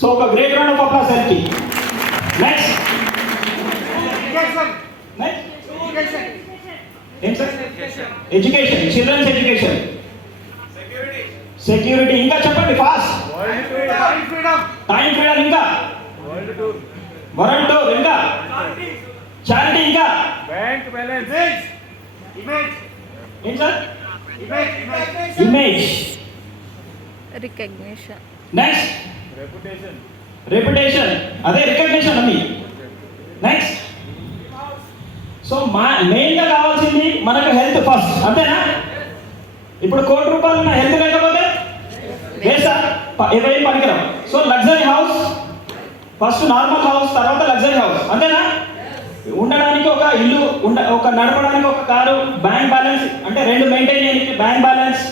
So ఒక great round of applause help కి. Next ఏం sir? Education, children's education, security, ఇంకా చెప్పండి ఫాస్ట్. టైం ఫ్రీడమ్, ఇంకా వరల్డ్ టూర్, ఇంకా చారిటీ, ఇంకా బ్యాంక్ బ్యాలెన్స్, ఏం sir? Image, recognition, next reputation, reputation, అదే రికగ్నిషన్ అన్ని. నెక్స్ట్ సో మెయిన్ గా కావాల్సింది మనకు హెల్త్ ఫస్ట్, అంతేనా? ఇప్పుడు ₹1,00,00,000 ఉన్న హెల్త్ లేకపోతే వేసా ఏం పనికిరావు. So luxury house first, normal house తర్వాత లగ్జరీ హౌస్, అంతేనా? ఉండడానికి ఒక ఇల్లు, ఒక నడపడానికి ఒక కారు, బ్యాంక్ బ్యాలెన్స్ అంటే 2 మెయింటైన్ చేయడానికి బ్యాంక్ బ్యాలెన్స్.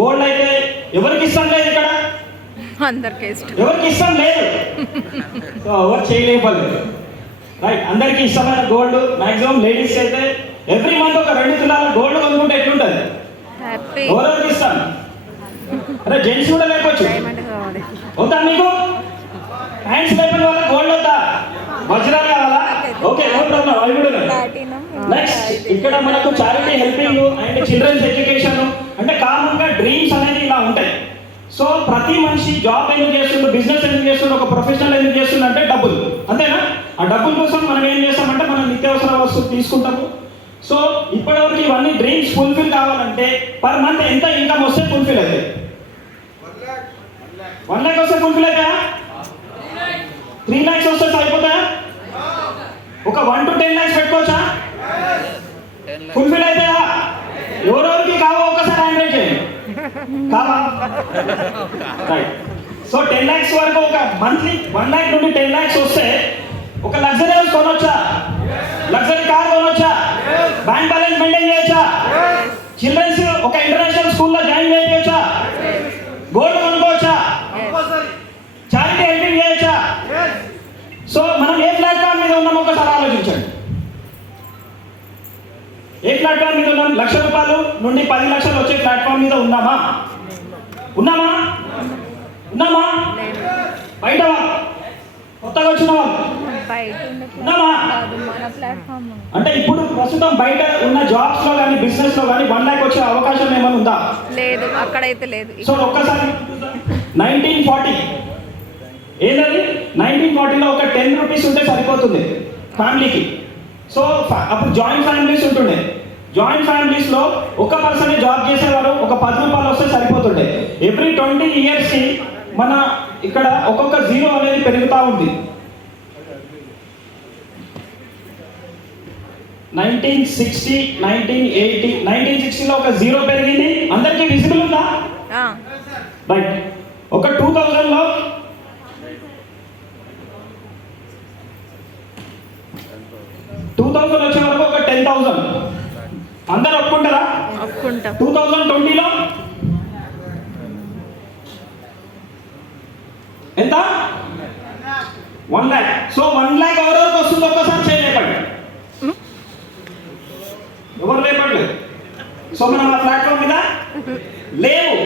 గోల్డ్ అయితే ఎవరికి ఇష్టం లేదు ఇక్కడ? అందరికీ ఇష్టం. ఎవరికి ఇష్టం లేదు? సో ఎవరు చేయలేకపోలేదు, రైట్? అందరికి ఇష్టమైన గోల్డ్. మాక్సిమం లేడీస్ అయితే ఎవ్రీ మంత్ ఒక 2 తులాల గోల్డ్ కొనుక్కుంటే ఎట్లుంటది? హ్యాపీ. ఎవరెవరికి ఇష్టం? అరే జెంట్స్ కూడా లేకపోవచ్చు, డైమండ్ కావాలి. వద్దా మీకు? హ్యాండ్స్ లేపని వాళ్ళ గోల్డ్ వద్దా? వజ్రాలు కావాలా? ఓకే, నో ప్రాబ్లం, అవి కూడా ఉన్నాయి. ప్లాటినం. నెక్స్ట్ ఇక్కడ మనకు charity, helping and children's education. అంటే కామన్ గా డ్రీమ్స్ అనేది ఇలా ఉంటాయి. సో ప్రతి మనిషి జాబ్ ఎందుకు చేస్తుండ్రు, బిజినెస్ ఎందుకు చేస్తుండ్రు, ఒక ప్రొఫెషనల్ ఎందుకు చేస్తుండ్రు అంటే డబ్బులు, అంతేనా? ఆ డబ్బుల కోసం మనం ఏం చేస్తామంటే మనం నిత్యావసర వస్తువులు తీసుకుంటాము. సో ఇప్పటివరకు ఇవన్నీ డ్రీమ్స్ ఫుల్ఫిల్ కావాలంటే పర్ మంత్ ఎంత ఇన్కమ్ వస్తే ఫుల్ఫిల్ అవుతాయి? 1 lakh వస్తే ఫుల్ఫిల్ అవుతాయా? 3 lakhs వస్తే సరిపోతాయా? ఒక 1 to 10 lakhs పెట్టుకోవచ్చా? ఫుల్ఫిల్ అవుతాయా? ఎవరెవరికి కావో ఒకసారి హ్యాండ్ చేయండి. కావా? రైట్. సో 10 lakhs వరకు ఒక మంత్లీ 1 lakh నుండి 10 lakhs వస్తే ఒక లగ్జరీ హౌస్ కొనొచ్చా? లగ్జరీ కార్ కొనొచ్చా? బ్యాంక్ బ్యాలెన్స్ మెయింటైన్ చేయొచ్చా? చిల్డ్రన్స్ ఒక ఇంటర్నేషనల్ స్కూల్లో జాయిన్ చేయొచ్చా? గోల్డ్ కొనుక్కోవచ్చా? చారిటీ హెల్పింగ్ చేయొచ్చా? సో మనం ఏ ప్లాట్ఫామ్ మీద ఉన్నామో ఒకసారి ఆలోచించండి. ఏ ప్లాట్ఫామ్ మీద ఉన్నాం? ₹1,00,000 నుండి 10 లక్షలు వచ్చే ప్లాట్ఫామ్ మీద ఉన్నామా? ఉన్నామా? ఉన్నామా? బయట కొత్తగా వచ్చిన వాళ్ళు ఉన్నామా? మన ప్లాట్ఫామ్ అంటే ఇప్పుడు ప్రస్తుతం బయట ఉన్న జాబ్స్ లో కానీ బిజినెస్ లో కానీ 1 lakh వచ్చే అవకాశం ఏమైనా ఉందా? లేదు, అక్కడైతే లేదు. సో ఒక్కసారి 1940 ఏదది 1940లో ఒక 10 రూపీస్ ఉంటే సరిపోతుంది ఫ్యామిలీకి. సో అప్పుడు జాయింట్ ఫ్యామిలీస్ ఉంటుండే. జాయింట్ ఫ్యామిలీస్ లో ఒక పర్సన్ జాబ్ చేసేవారు, ఒక ₹10 వస్తే సరిపోతుండే. ఎవ్రీ 20 years కి మన ఇక్కడ ఒక్కొక్క జీరో అనేది పెరుగుతూ ఉంది. 1960, 1980, 1960లో ఒక జీరో పెరిగింది. అందరికీ విజిబుల్ ఉందా? రైట్. ఒక 2000లో వచ్చే వరకు ఒక 10,000. అందరూ ఒప్పుకుంటారా? ఒప్పుకుంటాం. 2020లో ఎంత? 1 lakh. సో 1 lakh ఎవరెవరికి వస్తుందో ఒక్కసారి చేయలేపండి. ఎవరు లేపట్లేదు. సో మనం ఆ ప్లాట్ఫామ్ మీద లేవు.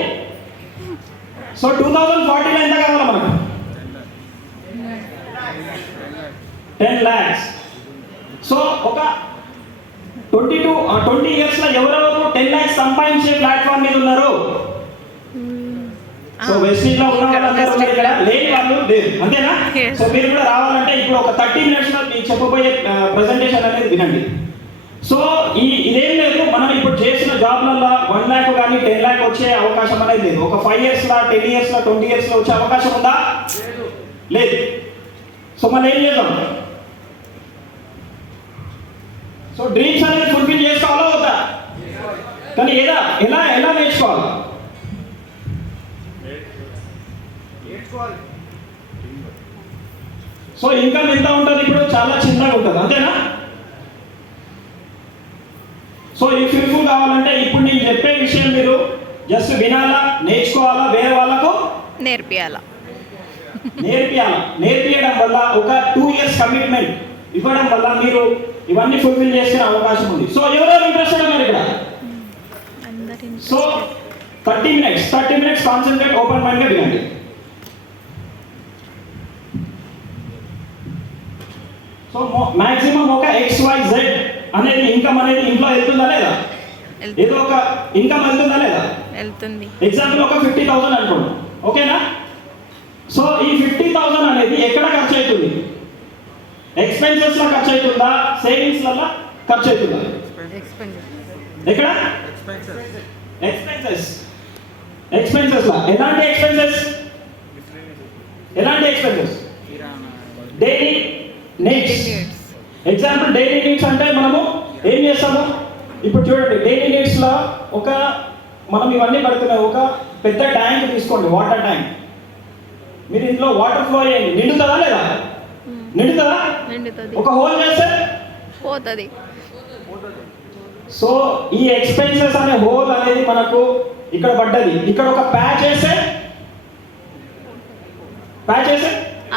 సో 2040లో ఎంత కావాలి మనకు? 10 lakhs. సో ఒక 20 years లో ఎవరెవరు 10 lakhs సంపాదించే ప్లాట్ఫామ్ మీద ఉన్నారు? సో వెస్టింగ్ లో ఉన్న వాళ్ళందరూ ఉన్నారు ఇక్కడ, లేని వాళ్ళు లేరు, అంతేనా? సో మీరు కూడా రావాలంటే ఇప్పుడు ఒక 30 minutes లో మీకు చెప్పబోయే ప్రెజెంటేషన్ అనేది వినండి. సో ఇదేం లేదు, మనం ఇప్పుడు చేసిన జాబ్లలో 1 lakh కానీ 10 lakh వచ్చే అవకాశం అనేది లేదు. ఒక 5 years లా 10 years లా 20 years లో వచ్చే అవకాశం ఉందా? లేదు. సో మనం ఏం చేద్దాం? సో డ్రీమ్స్ అనేది ఫుల్ఫిల్ చేసుకోవాలా వద్దా? కానీ ఎలా నేర్చుకోవాలి? సో ఇన్కమ్ ఎంత ఉంటుంది? ఇప్పుడు చాలా చిన్నగా ఉంటుంది, అంతేనా? సో ఈ ఫుల్ఫిల్ కావాలంటే ఇప్పుడు నేను చెప్పే విషయం మీరు జస్ట్ వినాలా, నేర్చుకోవాలా, వేరే వాళ్ళకు నేర్పియడం వల్ల ఒక 2 years కమిట్మెంట్ ఇవ్వడం వల్ల మీరు ఇవన్నీ ఫుల్ఫిల్ చేసుకునే అవకాశం ఉంది. సో ఎవరెవరు ఇంట్రెస్టెడ్ ఉన్నారు ఇక్కడ? So 30 minutes concentrate, open mind గా వినండి. సో మాక్సిమం ఒక XYZ అనేది ఇన్కమ్ అనేది ఇంట్లో వెళ్తుందా లేదా? ఏదో ఒక ఇన్కమ్ వెళ్తుందా లేదా? వెళ్తుంది. ఎగ్జాంపుల్ ఒక 50,000 అనుకోండి, ఓకేనా? సో ఈ 50,000 అనేది ఎక్కడ ఖర్చు అవుతుంది? ఎక్స్పెన్సెస్ లో ఖర్చు అవుతుందా, సేవింగ్స్ లలో ఖర్చు అవుతుందా? ఎక్కడ? ఎక్స్పెన్సెస్ లా. ఎలాంటి expenses? Daily needs. Example daily needs అంటే మనము ఏం చేస్తాము? ఇప్పుడు చూడండి, డైలీ నీడ్స్ లో మనం ఇవన్నీ పడుతున్నాయి. ఒక పెద్ద ట్యాంక్ తీసుకోండి, వాటర్ ట్యాంక్. మీరు ఇంట్లో వాటర్ ఫ్లో చేయండి, నిండుతుందా లేదా? నిండుతుందా? ఒక హోల్ చేస్తే పోతుంది. సో ఈ ఎక్స్పెన్సెస్ అనే హోల్ అనేది మనకు ఇక్కడ పడ్డది. ఇక్కడ ఒక ప్యాచ్ చేస్తే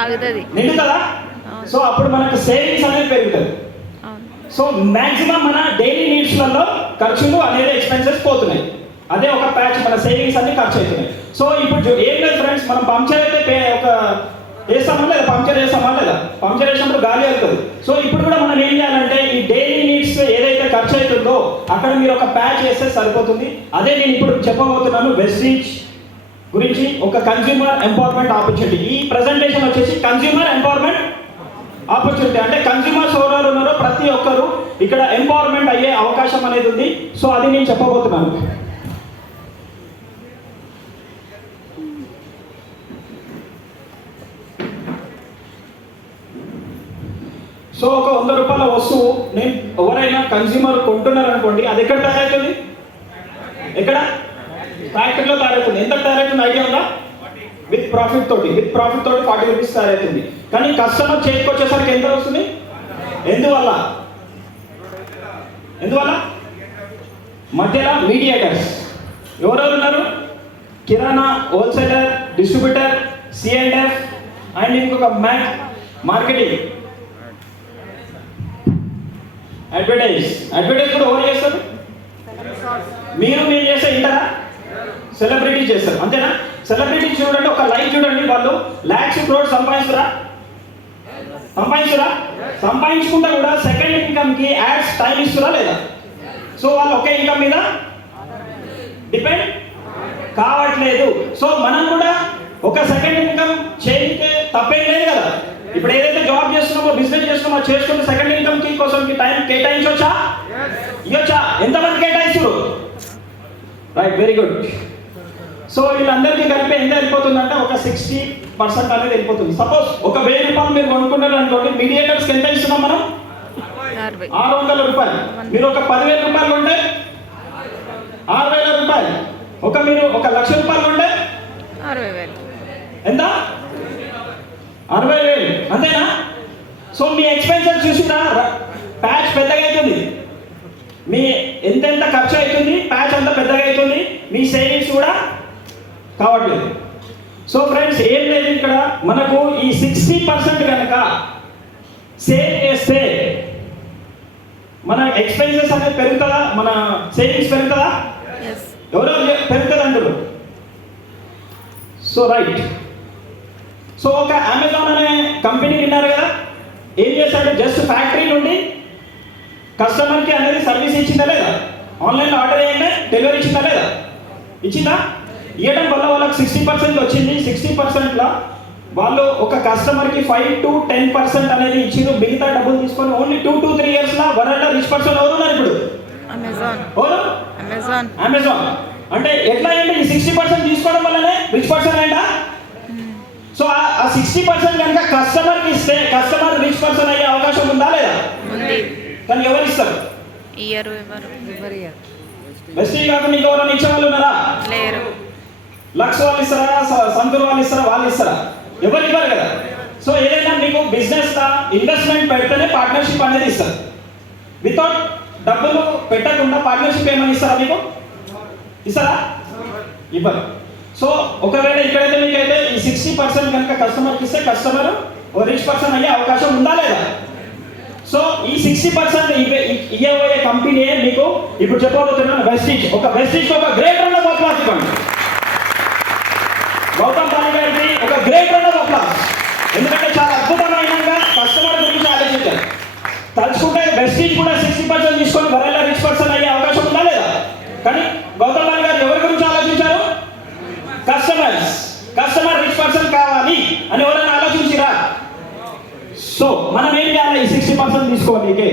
ఆగుతుంది, నిండుతుందా? సో అప్పుడు మనకు సేవింగ్స్ అనేది పెరుగుతుంది. సో మాక్సిమం మన డైలీ నీడ్స్లలో ఖర్చులు అనేది ఎక్స్పెన్సెస్ పోతున్నాయి. అదే ఒక ప్యాచ్, మన సేవింగ్స్ అన్ని ఖర్చు అవుతున్నాయి. సో ఇప్పుడు ఏం లేదు ఫ్రెండ్స్, మనం పంక్చర్ అయితే ఒక వేస్తామా లేదా? పంక్చర్ చేస్తామా లేదా? పంక్చర్ చేసినప్పుడు గాలి వెళ్తుంది. సో ఇప్పుడు కూడా మనం ఏం చేయాలంటే ఈ డైలీ నీడ్స్ ఏదైతే ఖర్చు అవుతుందో అక్కడ మీరు ఒక ప్యాచ్ చేస్తే సరిపోతుంది. అదే నేను ఇప్పుడు చెప్పబోతున్నాను వెస్టీజ్ గురించి, ఒక కన్స్యూమర్ ఎంపవర్మెంట్ ఆపర్చునిటీ. ఈ ప్రెజెంటేషన్ వచ్చేసి కన్స్యూమర్ ఎంపవర్మెంట్ ఆపర్చునిటీ. అంటే కన్స్యూమర్స్ ఎవరెవరు ఉన్నారో ప్రతి ఒక్కరు ఇక్కడ ఎంపవర్మెంట్ అయ్యే అవకాశం అనేది ఉంది. సో అది నేను చెప్పబోతున్నాను. సో ఒక 100 రూపాయల వస్తువు నేను ఎవరైనా కన్స్యూమర్ కొంటున్నారు అనుకోండి, అది ఎక్కడ తయారవుతుంది? ఎక్కడ? ఫ్యాక్టరీలో తయారవుతుంది. ఎంత తయారవుతుంది ఐడియా ఉందా? విత్ ప్రాఫిట్ తోటి 40 రూపీస్ తయారవుతుంది. కానీ కస్టమర్ చేతికి వచ్చేసరికి ఎంత వస్తుంది? ఎందువల్ల? మధ్యలో మీడియేటర్స్ ఎవరెవరు ఉన్నారు? కిరాణా, హోల్సేలర్, డిస్ట్రిబ్యూటర్, C&F అండ్ ఇంకొక మార్కెటింగ్, అడ్వర్టైజ్ కూడా ఎవరు చేస్తారు? మీరు చేస్తే ఇంటారా? సెలబ్రిటీ చేస్తారు, అంతేనా? సెలబ్రిటీ చూడండి, ఒక లైవ్ చూడండి, వాళ్ళు lakhs crores సంపాదించురా? సంపాదించుకుంటా కూడా సెకండ్ ఇన్కమ్ కి యాడ్స్ టైం ఇస్తురా లేదా? సో వాళ్ళు ఒకే ఇన్కమ్ మీద డిపెండ్ కావట్లేదు. సో మనం కూడా ఒక సెకండ్ ఇన్కమ్ చేయకే తప్పేం లేదు కదా. ఇప్పుడు ఏదైతే జాబ్ చేస్తున్నామో, బిజినెస్ చేస్తున్నామో, చేసుకుంటే సెకండ్ ఇన్కమ్ కి కోసం టైం కేటాయించవచ్చా? ఇవ్వచ్చా? ఎంతమంది కేటాయిస్తారు? Right, very good. సో వీళ్ళందరికీ కలిపి ఎంత వెళ్ళిపోతుందంటే ఒక 60% అనేది వెళ్ళిపోతుంది. సపోజ్ ఒక 1000 రూపాయలు మీరు కొనుక్కున్నారు అనుకోండి, మీడియేటర్స్ ఎంత ఇస్తున్నాం మనం? 600 రూపాయలు. మీరు ఒక 10,000 రూపాయలు కొంటే 6,000 రూపాయలు. మీరు ఒక 1,00,000 రూపాయలు కొంటే 60,000. ఎంత? 60,000, అంతేనా? సో మీ ఎక్స్పెన్సెస్ చూసినా ప్యాచ్ పెద్దగా అవుతుంది. మీ ఎంత ఖర్చు అవుతుంది, ప్యాచ్ అంత పెద్దగా అవుతుంది. మీ సేవింగ్స్ కూడా కావట్లేదు. సో ఫ్రెండ్స్ ఏం లేదు, ఇక్కడ మనకు ఈ 60% కనుక సేవ్ చేస్తే మన ఎక్స్పెన్సెస్ అనేది పెరుగుతుందా? మన సేవింగ్స్ పెరుగుతుందా? ఎవరెవరు పెరుగుతుంది అంటారు? So right. సో ఒక అమెజాన్ అనే కంపెనీ విన్నారు కదా, ఏం చేశాడు? జస్ట్ ఫ్యాక్టరీ నుండి కస్టమర్కి అనేది సర్వీస్ ఇచ్చిందా లేదా? ఆన్లైన్లో ఆర్డర్ చేయండి, డెలివరీ ఇచ్చిందా లేదా? ఇచ్చిందా? ఇవ్వడం వల్ల వాళ్ళకి 60% వచ్చింది. 60%లో వాళ్ళు ఒక కస్టమర్కి 5 to 10% అనేది ఇచ్చిండ్రు. మిగతా డబ్బులు తీసుకొని ఓన్లీ 2 to 3 ఇయర్స్లో వరల్డ్లో రిచ్ పర్సన్ ఎవరు ఉన్నారు ఇప్పుడు? అమెజాన్. అంటే ఎట్లా అంటే ఈ 60% తీసుకోవడం వల్లనే రిచ్ పర్సన్ అంట. సో ఆ 60% కనుక కస్టమర్కి ఇస్తే కస్టమర్ రిచ్ పర్సన్ అయ్యే అవకాశం ఉందా లేదా? కానీ ఎవరు ఇస్తారు? వెస్టీజ్ కాకుండా ఇంకా ఎవరైనా ఇచ్చే వాళ్ళు ఉన్నారా? లక్స్ వాళ్ళు ఇస్తారా? సంతూర్ వాళ్ళు ఇస్తారా? వాళ్ళు ఇస్తారా? ఎవరు ఇవ్వరు కదా. సో ఏదైనా మీకు బిజినెస్ ఇన్వెస్ట్మెంట్ పెడితేనే పార్ట్నర్షిప్ అనేది ఇస్తారు. వితౌట్ డబ్బులు పెట్టకుండా పార్ట్నర్షిప్ ఏమైనా ఇస్తారా? మీకు ఇస్తారా? ఇవ్వరు. సో ఒకవేళ ఇక్కడైతే మీకైతే ఈ 60% కనుక కస్టమర్కి ఇస్తే కస్టమర్ ఓ రిచ్ పర్సన్ అయ్యే అవకాశం ఉందా లేదా? సో ఈ 60% ఇవ్వబోయే కంపెనీ మీకు ఇప్పుడు చెప్పబోతున్నాను వెస్టీజ్. ఒక గ్రేట్ రౌండ్ ఆఫ్ అప్లాస్ ఇవ్వండి. గౌతమ్ పాల్ గారికి ఒక గ్రేట్ రౌండ్ ఆఫ్ అప్లాస్. ఎందుకంటే చాలా అద్భుతమైన కస్టమర్ గురించి ఆలోచించారు. సో మనం ఏం చేయాలి? ఈ 60% తీసుకోవాలి.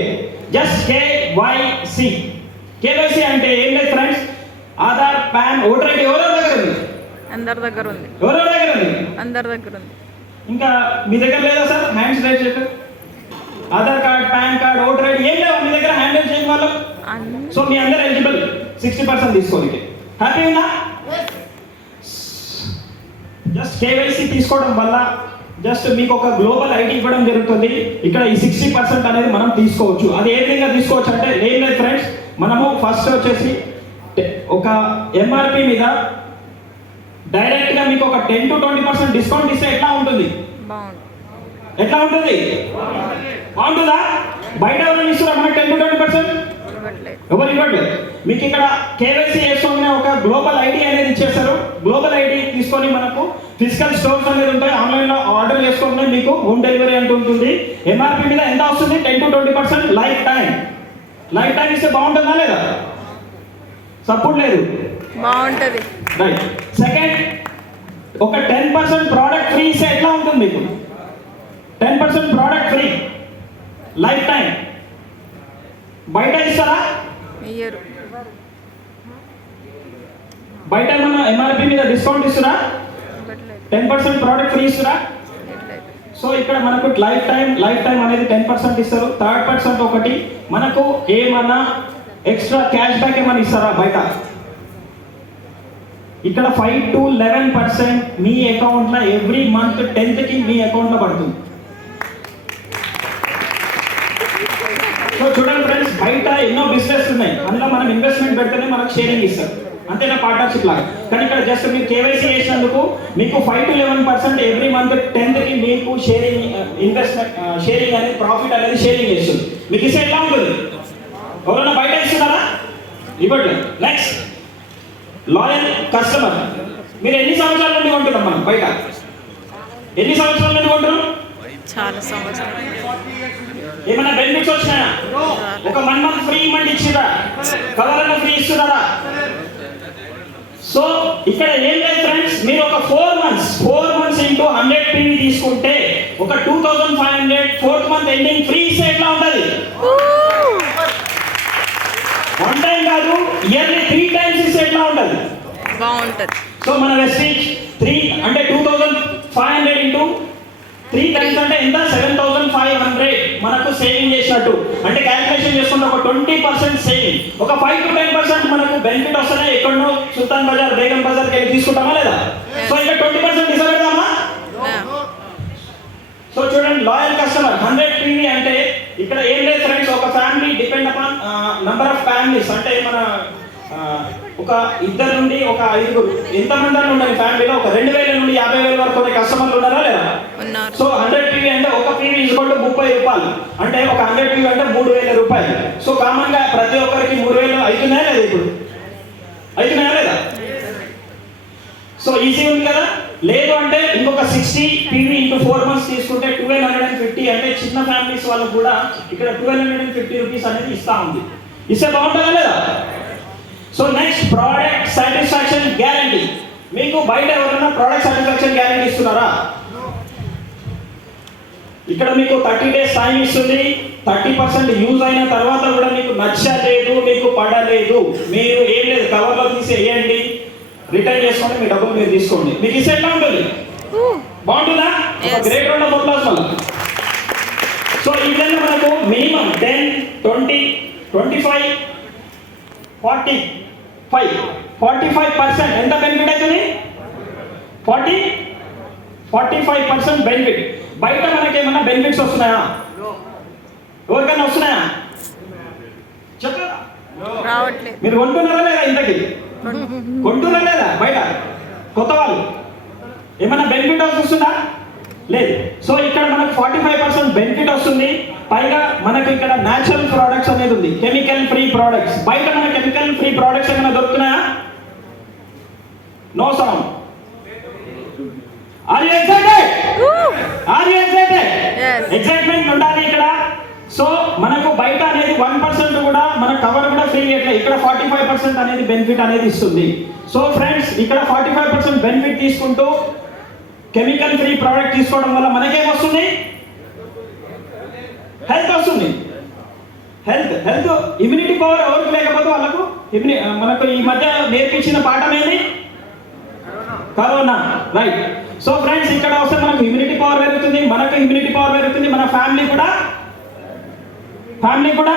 Just KYC. కేవైసీ అంటే ఏం లేదు friends, Aadhaar, pan, voter ID ఎవరెవరి దగ్గర ఉంది? అందరి దగ్గర ఉంది. ఎవరెవరి దగ్గర ఉంది? అందరి దగ్గర ఉంది. ఇంకా మీ దగ్గర లేదా సార్? హ్యాండ్స్ రైజ్ చేయండి. Aadhaar card, pan card, voter ID ఏం లేవు మీ దగ్గర? హ్యాండిల్ చేయని వాళ్ళు. సో మీ అందరు ఎలిజిబుల్ 60% తీసుకోవాలి. హ్యాపీ ఉందా? జస్ట్ కేవైసీ తీసుకోవడం వల్ల జస్ట్ మీకు ఒక గ్లోబల్ ఐడి ఇవ్వడం జరుగుతుంది. ఇక్కడ ఈ 60% అనేది మనం తీసుకోవచ్చు. అది ఏ విధంగా తీసుకోవచ్చు అంటే ఏం లేదు ఫ్రెండ్స్, మనము ఫస్ట్ వచ్చేసి ఒక ఎంఆర్పి మీద డైరెక్ట్గా మీకు ఒక 10 to 20% డిస్కౌంట్ ఇస్తే ఎట్లా ఉంటుంది? ఎట్లా ఉంటుంది? బాగుంటుందా? బయట ఎవరైనా ఇస్తున్నా మనకు 10 to 20%? ఎవరు ఇవ్వట్లేదు. మీకు ఇక్కడ కేవైసీ చేసుకోగానే ఒక గ్లోబల్ ఐడి అనేది ఇచ్చేస్తారు. గ్లోబల్ ఐడి తీసుకొని మనకు ఫిజికల్ స్టోర్స్ అనేది ఉంటాయి, ఆన్లైన్లో ఆర్డర్ చేసుకోగానే మీకు హోమ్ డెలివరీ అంటూ ఉంటుంది. ఎంఆర్పి మీద ఎంత వస్తుంది? 10 to 20% life time. Life time ఇస్తే బాగుంటుందా లేదా? సపోర్ట్ లేదు, బాగుంటుంది. రైట్. సెకండ్, ఒక 10% ప్రోడక్ట్ ఫ్రీ ఇస్తే ఎట్లా ఉంటుంది మీకు? 10% ప్రోడక్ట్ ఫ్రీ లైఫ్ టైం. బయట ఇస్తారా? ఇయ్యరు. బయట ఏమన్నా ఎంఆర్పి మీద డిస్కౌంట్ ఇస్తారా? 10% ప్రోడక్ట్ ఫ్రీ ఇస్తారా? సో ఇక్కడ మనకు లైఫ్ టైం అనేది 10% ఇస్తారు. 3rd% ఒకటి మనకు ఏమన్నా ఎక్స్ట్రా క్యాష్ బ్యాక్ ఏమన్నా ఇస్తారా బయట? ఇక్కడ 5 to 11% మీ అకౌంట్లో ఎవ్రీ మంత్ 10th కి మీ అకౌంట్లో పడుతుంది. సో చూడండి ఫ్రెండ్స్, బయట ఎన్నో బిజినెస్ ఉన్నాయి, అందులో మనం ఇన్వెస్ట్మెంట్ పెడితేనే మనకు షేరింగ్ ఇస్తారు, అంతేనా? పార్ట్నర్షిప్ లాగా. కానీ ఇక్కడ జస్ట్ మీరు కేవైసీ చేసినందుకు మీకు 5 to 11% ఎవ్రీ మంత్ 10th కి మీకు షేరింగ్ ఇన్వెస్ట్మెంట్ షేరింగ్ అనేది ప్రాఫిట్ అనేది షేరింగ్ చేస్తుంది. మీకు ఇస్తే ఎట్లా ఉంటుంది? ఎవరైనా బయట ఇస్తున్నారా? ఇవ్వట్లేదు. Next, loyal customer. మీరు ఎన్ని సంవత్సరాల నుండి కొంటున్నాం మనం బయట? ఎన్ని సంవత్సరాల నుండి కొంటున్నాం? చాలా సంవత్సరాలు. ఏమైనా బెనిఫిట్స్ వచ్చినాయా? ఒక 1 month ఫ్రీ ఇవ్వండి, ఇచ్చిరా? కవర్ అన్న ఫ్రీ ఇస్తున్నారా? సో ఇక్కడ ఏం లేదు ఫ్రెండ్స్, మీరు ఒక 4 months ఇంటూ 100 PV తీసుకుంటే ఒక 2500 4th month ఎండింగ్ ఫ్రీ ఇస్తే ఎట్లా ఉంటుంది? వన్ టైం కాదు, ఇయర్లీ 3 times ఇస్తే ఎట్లా ఉంటుంది? బాగుంటుంది. సో మన వెస్టేజ్ 3 అంటే 2500 ఇంటూ 3 times అంటే ఎంత? 7500 మనకు సేవింగ్ చేసినట్టు. అంటే క్యాల్కులేషన్ చేసుకుంటే ఒక 20% సేవింగ్. ఒక 5 to 10% మనకు బెనిఫిట్ వస్తేనే ఎక్కడో సుల్తాన్ బజార్, బేగం బజార్కి వెళ్ళి తీసుకుంటామా లేదా? సో ఇంకా 20% డిసైడ్. సో చూడండి, లాయల్ కస్టమర్ 100 PV అంటే ఇక్కడ ఏం లేదు ఫ్రెండ్స్, ఒక family depend upon number of families. అంటే మన ఒక 2 నుండి ఒక 5 ఎంతమంది అని ఉండాలి ఫ్యామిలీలో? ఒక 2000 నుండి 50,000 వరకు కొన్ని కస్టమర్లు ఉన్నారా లేదా? సో 100 PV అంటే ఒక PV ఇసుకోండి 30 రూపాయలు. అంటే ఒక 100 PV అంటే 3000 రూపాయలు. సో కామన్ గా ప్రతి ఒక్కరికి 3000 అవుతున్నాయా లేదా? ఇప్పుడు అవుతున్నాయా లేదా? సో ఈజీ ఉంది కదా? లేదు అంటే ఇంకొక 60 PV ఇంటూ 4 months తీసుకుంటే 1250. అంటే చిన్న ఫ్యామిలీస్ వాళ్ళకు కూడా ఇక్కడ 1250 రూపీస్ అనేది ఇస్తా ఉంది. ఇస్తే బాగుంటుందా లేదా? So next, product satisfaction guarantee. మీకు బయట ఎవరైనా ప్రోడక్ట్ సాటిస్ఫాక్షన్ గ్యారంటీ ఇస్తున్నారా? ఇక్కడ మీకు 30 days టైం ఇస్తుంది. 30% యూజ్ అయిన తర్వాత కూడా మీకు నచ్చలేదు, మీకు పడలేదు, మీరు ఏం లేదు కవర్లో తీసి వేయండి, రిటర్న్ చేసుకోండి, మీ డబ్బులు మీరు తీసుకోండి. మీకు ఇస్తే ఎట్లా ఉంటుంది? బాగుంటుందా? ఒక గ్రేట్ రౌండ్ ఆఫ్ అప్లాస్ వల్ల. సో ఈ విధంగా మనకు మినిమం 10, 20, 25, 45% ఎంత బెనిఫిట్ అవుతుంది? 45% బెనిఫిట్. బయట మనకి ఏమన్నా బెనిఫిట్స్ వస్తున్నాయా? ఎవరికైనా వస్తున్నాయా? చెప్పరా? రావట్లేదు. మీరు కొంటున్నారా లేదా? ఇంతకి కొంటున్నారా లేదా? బయట కొత్త వాళ్ళు ఏమన్నా బెనిఫిట్ వస్తుందా? లేదు. సో ఇక్కడ మనకు 45% బెనిఫిట్ వస్తుంది. పైగా మనకు ఇక్కడ న్యాచురల్ ప్రోడక్ట్స్ అనేది ఉంది, కెమికల్ ఫ్రీ ప్రోడక్ట్స్. బయట మన కెమికల్ ఫ్రీ ప్రోడక్ట్స్ ఏమైనా దొరుకుతున్నాయా? No sound. Are you excited? Excitement ఉండాలి ఇక్కడ. సో మనకు బయట అనేది 1% కూడా మన కవర్ కూడా ఫ్రీ. ఎట్లా ఇక్కడ 45% అనేది బెనిఫిట్ అనేది ఇస్తుంది. సో ఫ్రెండ్స్, ఇక్కడ 45% బెనిఫిట్ తీసుకుంటూ కెమికల్ ఫ్రీ ప్రోడక్ట్ తీసుకోవడం వల్ల మనకేమొస్తుంది? హెల్త్ వస్తుంది. హెల్త్ ఇమ్యూనిటీ పవర్ ఎవరికి లేకపోతే వాళ్ళకు మనకు ఈ మధ్య నేర్పించిన పాఠం ఏది? Corona, right. సో ఫ్రెండ్స్, ఇక్కడ వస్తే మనకు ఇమ్యూనిటీ పవర్ పెరుగుతుంది, మనకు ఇమ్యూనిటీ పవర్ పెరుగుతుంది, మన ఫ్యామిలీ కూడా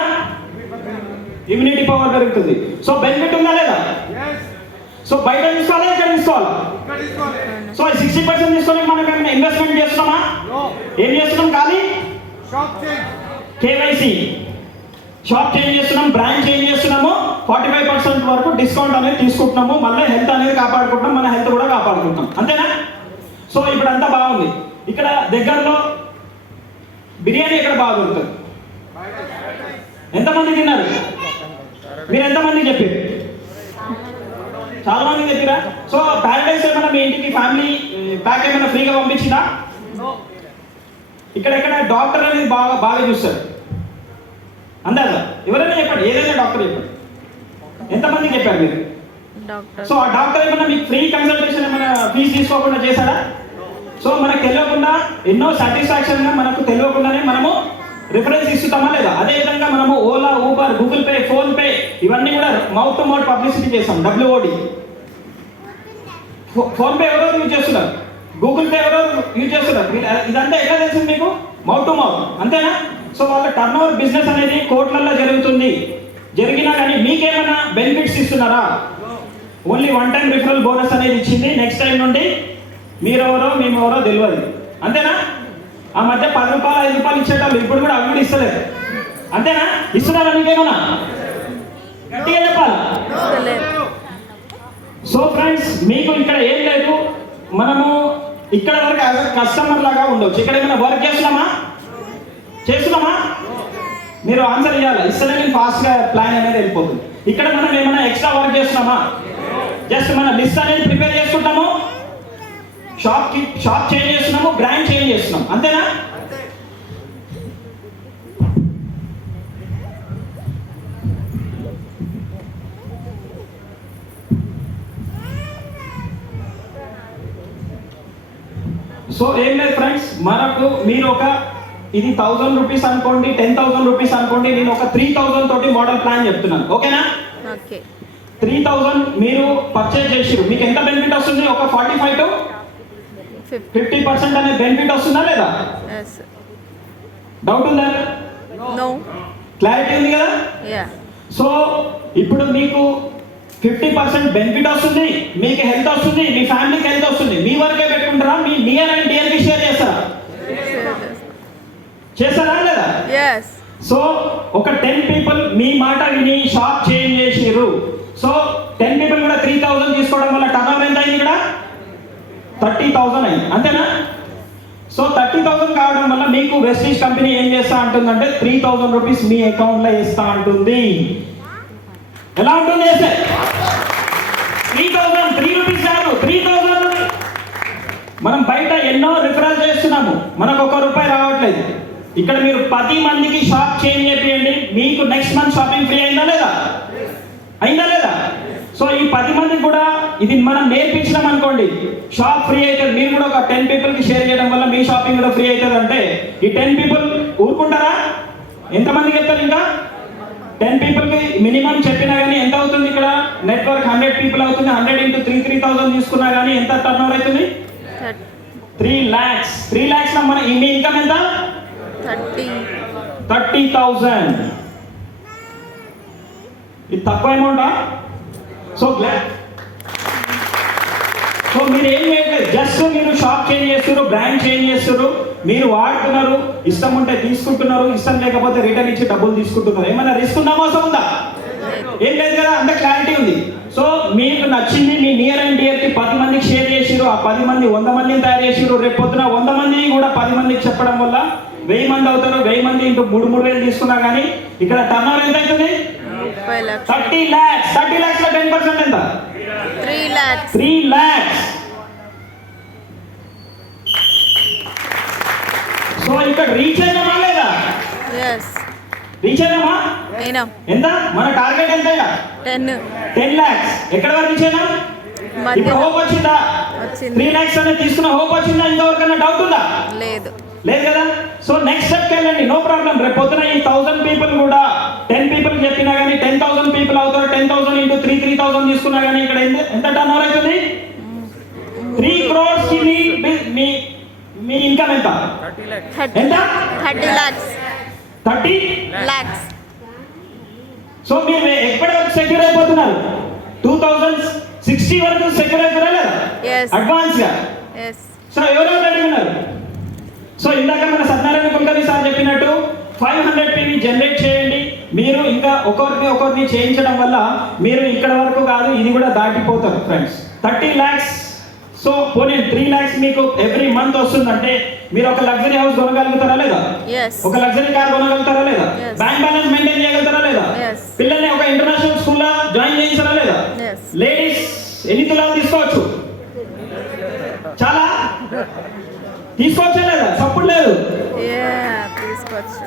ఇమ్యూనిటీ పవర్ పెరుగుతుంది. సో బెనిఫిట్ ఉందా లేదా? సో బయట తీసుకోవాలా, ఇక్కడ తీసుకోవాలా? సో 60% తీసుకొని మనం ఏమైనా ఇన్వెస్ట్మెంట్ చేస్తున్నామా? ఏం చేస్తున్నాం? ఖాళీ కేవైసీ, షాప్ చేంజ్ చేస్తున్నాం, బ్రాండ్ చేంజ్ చేస్తున్నాము, 45% వరకు డిస్కౌంట్ అనేది తీసుకుంటున్నాము, మళ్ళీ హెల్త్ అనేది కాపాడుకుంటున్నాం, మన హెల్త్ కూడా కాపాడుకుంటాం. అంతేనా? సో ఇప్పుడు అంతా బాగుంది. ఇక్కడ దగ్గరలో బిర్యానీ ఎక్కడ బాగా దొరుకుతుంది? ఎంతమంది తిన్నారు? మీరు ఎంతమంది చెప్పారు? చాలా మంది చెప్పిరా? సో ప్యారడైస్ ఏమైనా మీ ఇంటికి ఫ్యామిలీ ప్యాక్ ఏమైనా ఫ్రీగా పంపించిందా? ఇక్కడ డాక్టర్ అనేది బాగా చూస్తారు. అందాజా ఎవరైనా చెప్పండి, ఏదైనా డాక్టర్ చెప్పండి. ఎంతమంది చెప్పారు మీరు? సో ఆ డాక్టర్ ఏమైనా మీకు ఫ్రీ కన్సల్టేషన్ ఏమైనా ఫీజు తీసుకోకుండా చేశారా? సో మనకు తెలియకుండా ఎన్నో సాటిస్ఫాక్షన్గా మనకు తెలియకుండానే మనము రిఫరెన్స్ ఇస్తున్నామా లేదా? అదేవిధంగా మనము Ola, Uber, Google pay, phone pay ఇవన్నీ కూడా మౌత్ టు మౌత్ పబ్లిసిటీ చేస్తాం, WOD. ఫోన్ పే ఎవరో యూజ్ చేస్తున్నారు, గూగుల్ పే ఎవరో యూజ్ చేస్తున్నారు. ఇదంతా ఎట్లా తెలిసింది మీకు? మౌత్ టు మౌత్, అంతేనా? సో వాళ్ళ టర్న్ ఓవర్ బిజినెస్ అనేది కోట్లలో జరుగుతుంది. జరిగినా కానీ మీకేమైనా బెనిఫిట్స్ ఇస్తున్నారా? ఓన్లీ 1 టైం రిఫరల్ బోనస్ అనేది ఇచ్చింది. నెక్స్ట్ టైం నుండి మీరెవరో మేమెవరో తెలియదు, అంతేనా? ఆ మధ్య 10 రూపాయలు 5 రూపాయలు ఇచ్చేటప్పుడు ఇప్పుడు కూడా అవి కూడా ఇస్తలేదు, అంతేనా? ఇస్తున్నారా మీకేమన్నా? గట్టిగా చెప్పాలి. సో ఫ్రెండ్స్, మీకు ఇక్కడ ఏం లేదు, మనము ఇక్కడ వరకు కస్టమర్ లాగా ఉండవచ్చు. ఇక్కడ ఏమైనా వర్క్ చేస్తున్నామా? మీరు ఆన్సర్ ఇవ్వాలి. ఇస్తేనే నేను ఫాస్ట్గా ప్లాన్ అనేది వెళ్ళిపోతుంది. ఇక్కడ మనం ఏమైనా ఎక్స్ట్రా వర్క్ చేస్తున్నామా? జస్ట్ మన లిస్ట్ అనేది ప్రిపేర్ చేసుకుంటాము, షాప్ చేంజ్ చేస్తున్నాము, బ్రాండ్ చేంజ్ చేస్తున్నాం, అంతేనా? సో ఏం లేదు ఫ్రెండ్స్, మనకు మీరు ఇది 1000 రూపీస్ అనుకోండి, 10,000 రూపీస్ అనుకోండి, నేను ఒక 3000 తోటి మోడల్ ప్లాన్ చెప్తున్నాను, ఓకేనా? 3000 మీరు పర్చేజ్ చేసిరు, మీకు ఎంత బెనిఫిట్ వస్తుంది? ఒక 45 to 50% అనే బెనిఫిట్ వస్తుందా లేదా? డౌట్ ఉందా? క్లారిటీ ఉంది కదా? సో ఇప్పుడు మీకు 50% బెనిఫిట్ వస్తుంది, మీకు హెల్త్ వస్తుంది, మీ ఫ్యామిలీకి హెల్త్ వస్తుంది. మీ వరకే పెట్టుకుంటారా? మీ నియర్ అండ్ డియర్ కి షేర్ చేస్తారా లేదా? సో ఒక 10 పీపుల్ మీ మాట విని షాప్ చేంజ్ చేసిరు. సో 10 పీపుల్ కూడా 3000 తీసుకోవడం వల్ల టర్న్ ఓవర్ ఎంత అయింది? ఇక్కడ 30,000 అయింది, అంతేనా? సో 30,000 కావడం వల్ల మీకు వెస్టీజ్ కంపెనీ ఏం చేస్తా అంటుందంటే 3000 రూపీస్ మీ అకౌంట్ లో వేస్తా అంటుంది. ఎలా ఉంటుంది? 3 రూపీస్ కాదు, 3000. మనం బయట ఎన్నో రిఫరల్ చేస్తున్నాము, మనకు 1 రూపాయి రావట్లేదు. ఇక్కడ మీరు 10 మందికి షాప్ చేంజ్ చేయండి, మీకు నెక్స్ట్ మంత్ షాపింగ్ ఫ్రీ అయిందా లేదా? సో ఈ 10 మందికి కూడా ఇది మనం నేర్పించడం అనుకోండి, షాప్ ఫ్రీ అవుతుంది. మీరు కూడా ఒక 10 పీపుల్కి షేర్ చేయడం వల్ల మీ షాపింగ్ కూడా ఫ్రీ అవుతుంది. అంటే ఈ 10 పీపుల్ ఊరుకుంటారా? ఎంతమందికి చెప్తారు? ఇంకా 10 పీపుల్కి మినిమం చెప్పినా కానీ ఎంత అవుతుంది? ఇక్కడ నెట్వర్క్ 100 పీపుల్ అవుతుంది. 100 into 3,000 తీసుకున్నా కానీ ఎంత టర్న్ ఓవర్ అవుతుంది? 3 lakhs. 3 lakhs లో మన మీ ఇన్కమ్ ఎంత? 30,000. ఇది తక్కువ అమౌంటా? సో మీరు ఏం చేయట్లేదు, జస్ట్ మీరు షాప్ చేంజ్ చేస్తున్నారు, బ్రాండ్ చేంజ్ చేస్తున్నారు, మీరు వాడుతున్నారు, ఇష్టం ఉంటే తీసుకుంటున్నారు, ఇష్టం లేకపోతే రిటర్న్ ఇచ్చి డబ్బులు తీసుకుంటున్నారు. ఏమైనా రిస్క్ ఉందా, మోసం ఉందా? ఏం లేదు కదా, అంత క్లారిటీ ఉంది. సో మీకు నచ్చింది, మీ నియర్ అండ్ డియర్ కి 10 మందికి షేర్ చేసిరు, ఆ 10 మంది 100 మందిని తయారు చేసిరు. రేపు పొద్దున 100 మందిని కూడా 10 మందికి చెప్పడం వల్ల 1000 మంది అవుతారు. 1000 మంది ఇంటూ 3,000 తీసుకున్నా కానీ ఇక్కడ టర్న్ ఓవర్ ఎంత అవుతుంది? 30 lakhs. 30 lakhs లో 10% ఎంత? 3 lakhs. సో ఇక్కడ రీచ్ అయినామా లేదా? రీచ్ అయినామా? ఎంత మన టార్గెట్? ఎంత? 10 lakhs. ఎక్కడ వరకు రీచ్ అయినా? ఇప్పుడు హోప్ వచ్చిందా? 3 lakhs అనేది తీసుకున్న హోప్ వచ్చిందా? ఇంతవరకన్నా డౌట్ ఉందా? లేదు. లేదు కదా. సో నెక్స్ట్ స్టెప్కి వెళ్ళండి, నో ప్రాబ్లం. రేపు పొద్దున ఈ 1000 పీపుల్ కూడా 10 పీపుల్ చెప్పినా కానీ 10,000 పీపుల్ అవుతారు. 10,000 ఇంటూ 3,000 తీసుకున్నా కానీ ఇక్కడ ఎంత టర్న్ ఓవర్ అవుతుంది? 3 crores కి మీ ఇన్కమ్ ఎంత? 30 lakhs. ఎంత? 30 lakhs. 30 lakhs. సో మీరు ఎప్పటి వరకు సెక్యూర్ అయిపోతున్నారు? 2060 వరకు సెక్యూర్ అయిపోతారా లేదా? Yes. అడ్వాన్స్ గా. Yes. సో ఎవరెవరు రెడీ ఉన్నారు? సో ఇందాక మన సత్యనారాయణ కుల్కర్ణి సార్ చెప్పినట్టు 500 PV జనరేట్ చేయండి. మీరు ఇంకా ఒకరిని చేయించడం వల్ల మీరు ఇక్కడ వరకు కాదు, ఇది కూడా దాటిపోతారు ఫ్రెండ్స్. 30 lakhs. సో పోనీ 3 lakhs మీకు ఎవ్రీ మంత్ వస్తుందంటే మీరు ఒక లగ్జరీ హౌస్ కొనగలుగుతారా లేదా? Yes. ఒక లగ్జరీ కార్ కొనగలుగుతారా లేదా? Yes. బ్యాంక్ బ్యాలెన్స్ మెయింటైన్ చేయగలుగుతారా లేదా? Yes. పిల్లల్ని ఒక ఇంటర్నేషనల్ స్కూల్లో జాయిన్ చేయించారా లేదా? Yes. లేడీస్ ఎన్ని తులాలు తీసుకోవచ్చు? చాలా తీసుకోవచ్చా లేదా? సపోర్ట్ లేదు. Yeah, తీసుకోవచ్చు.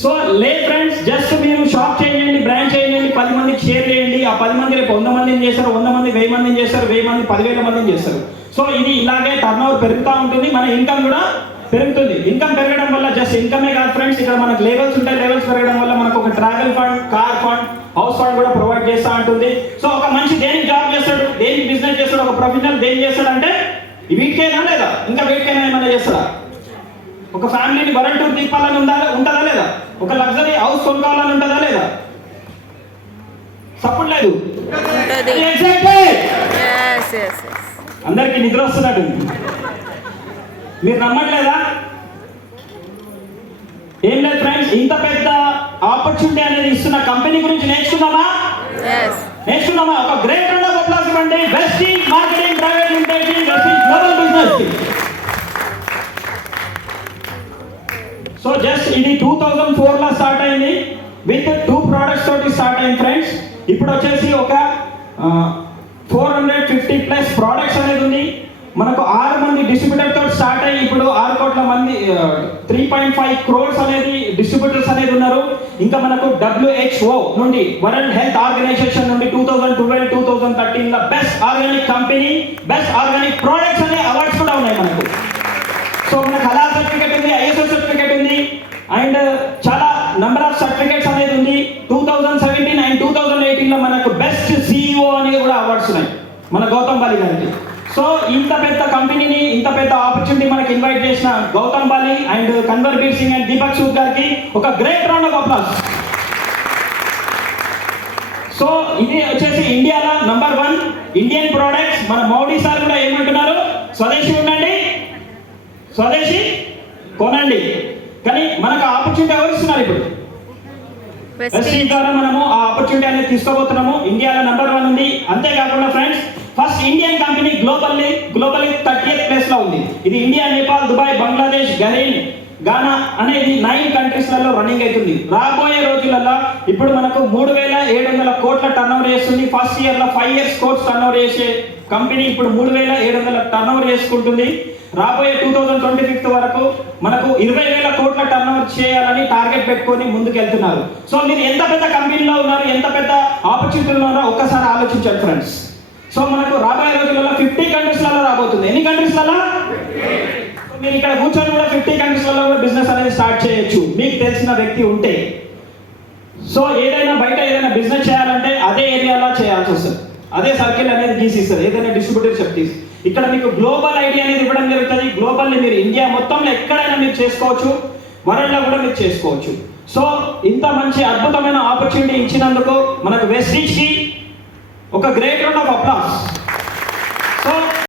సో లేదు ఫ్రెండ్స్, జస్ట్ మీరు షాప్ చేయండి, బ్రాండ్ చేయండి, 10 మందికి షేర్ చేయండి. ఆ 10 మంది రేపు 100 మందిని చేస్తారు, 100 మంది 1000 మందిని చేస్తారు, 1000 మంది 10,000 మందిని చేస్తారు. సో ఇది ఇలాగే టర్న్ ఓవర్ పెరుగుతూ ఉంటుంది, మన ఇన్కమ్ కూడా పెరుగుతుంది. ఇన్కమ్ పెరగడం వల్ల జస్ట్ ఇన్కమే కాదు ఫ్రెండ్స్, ఇక్కడ మనకు లెవెల్స్ ఉంటాయి. లెవెల్స్ పెరగడం వల్ల మనకు ఒక travel fund, car fund, house fund కూడా ప్రొవైడ్ చేస్తూ ఉంటుంది. సో ఒక మనిషి దేనికి జాబ్ చేస్తాడు, దేనికి బిజినెస్ చేస్తాడు, ఒక ప్రొఫెషనల్ దేనికి చేస్తాడు అంటే వీటికైనా లేదా ఇంకా వీటికైనా ఏమైనా చేస్తాడా? ఒక ఫ్యామిలీని వరల్డ్ టూర్ తిప్పాలని ఉంటుందా లేదా? ఒక లగ్జరీ హౌస్ కొనుక్కోవాలని ఉంటుందా లేదా? సపోర్ట్ లేదు. ఉంటది. Yes, yes, yes. అందరికి నిద్ర వస్తున్నట్టు మీరు నమ్మట్లేదా? ఏం లేదు ఫ్రెండ్స్, ఇంత పెద్ద ఆపర్చునిటీ అనేది ఇస్తున్న కంపెనీ గురించి నేర్చుకుందామా? Yes. నేర్చుకుందామా? ఒక గ్రేట్ రౌండ్ ఆఫ్ అప్లాస్ ఇవ్వండి. Vestige marketing private limited, Vestige global business. So just ఇది 2004 లో స్టార్ట్ అయింది, విత్ 2 products తోటి స్టార్ట్ అయింది ఫ్రెండ్స్. ఇప్పుడు వచ్చేసి ఒక 450+ products అనేది ఉంది. మనకు 6 మంది డిస్ట్రిబ్యూటర్ తోటి స్టార్ట్ అయ్యి ఇప్పుడు 6 కోట్ల మంది 3.5 crores అనేది డిస్ట్రిబ్యూటర్స్ అనేది ఉన్నారు. ఇంకా మనకు WHO నుండి, వరల్డ్ హెల్త్ ఆర్గనైజేషన్ నుండి 2012, 2013 లో best organic company, best organic products అనే అవార్డ్స్ కూడా ఉన్నాయి మనకు. సో మనకు హలాల్ సర్టిఫికేట్ ఉంది, ISO సర్టిఫికేట్ ఉంది, అండ్ చాలా నంబర్ ఆఫ్ సర్టిఫికేట్స్ అనేది ఉంది. 2017 అండ్ 2018 లో మనకు బెస్ట్ CEO అనేది కూడా అవార్డ్స్ ఉన్నాయి మన గౌతమ్ బాలి గారికి. సో ఇంత పెద్ద కంపెనీని, ఇంత పెద్ద ఆపర్చునిటీ మనకి ఇన్వైట్ చేసిన గౌతమ్ బాలి అండ్ కన్వర్బీర్ సింగ్ అండ్ దీపక్ సూద్ గారికి ఒక great round of applause. So ఇది వచ్చేసి ఇండియాలో నంబర్ 1 ఇండియన్ ప్రోడక్ట్స్. మన మోడీ సార్ కూడా ఏమంటున్నారు? స్వదేశీ ఉండండి, స్వదేశీ కొనండి. కానీ మనకు ఆపర్చునిటీ ఎవరు ఇస్తున్నారు? ఇప్పుడు వెస్టింగ్ ద్వారా మనము ఆ ఆపర్చునిటీ అనేది తీసుకోబోతున్నాము. ఇండియాలో నంబర్ 1 ఉంది. అంతేకాకుండా friends, first Indian company globally 30th place లో ఉంది. ఇది India, Nepal, Dubai, Bangladesh, Bahrain, Ghana అనేది 9 కంట్రీస్లలో రన్నింగ్ అవుతుంది. రాబోయే రోజులలో ఇప్పుడు మనకు 3,700 కోట్ల టర్న్ ఓవర్ చేస్తుంది. ఫస్ట్ ఇయర్ లో 5 years కోర్స్ టర్న్ ఓవర్ చేసే కంపెనీ ఇప్పుడు 3,700 టర్న్ ఓవర్ చేసుకుంటుంది. రాబోయే 2025 వరకు మనకు 20,000 కోట్ల టర్న్ ఓవర్ చేయాలని టార్గెట్ పెట్టుకొని ముందుకు వెళ్తున్నారు. సో మీరు ఎంత పెద్ద కంపెనీలో ఉన్నారు, ఎంత పెద్ద ఆపర్చునిటీలో ఉన్నారో ఒక్కసారి ఆలోచించండి ఫ్రెండ్స్. సో మనకు రాబోయే రోజులలో 50 కంట్రీస్లలో రాబోతుంది. ఎన్ని కంట్రీస్లలో? మీరు ఇక్కడ కూర్చొని కూడా 50 కంట్రీస్లలో కూడా బిజినెస్ అనేది స్టార్ట్ చేయొచ్చు, మీకు తెలిసిన వ్యక్తి ఉంటే. సో ఏదైనా బయట ఏదైనా బిజినెస్ చేయాలంటే అదే ఏరియాలో చేయాల్సి వస్తుంది, అదే సర్కిల్ అనేది గీసిస్తారు, ఏదైనా డిస్ట్రిబ్యూటర్ చెప్తే. ఇక్కడ మీకు గ్లోబల్ ఐడియా అనేది ఇవ్వడం జరుగుతుంది. గ్లోబల్లీ మీరు ఇండియా మొత్తంలో ఎక్కడైనా మీరు చేసుకోవచ్చు, వరల్డ్లో కూడా మీరు చేసుకోవచ్చు. సో ఇంత మంచి అద్భుతమైన ఆపర్చునిటీ ఇచ్చినందుకు మనకు వెస్టీజ్కి ఒక గ్రేట్ రౌండ్ ఆఫ్ అప్లాస్.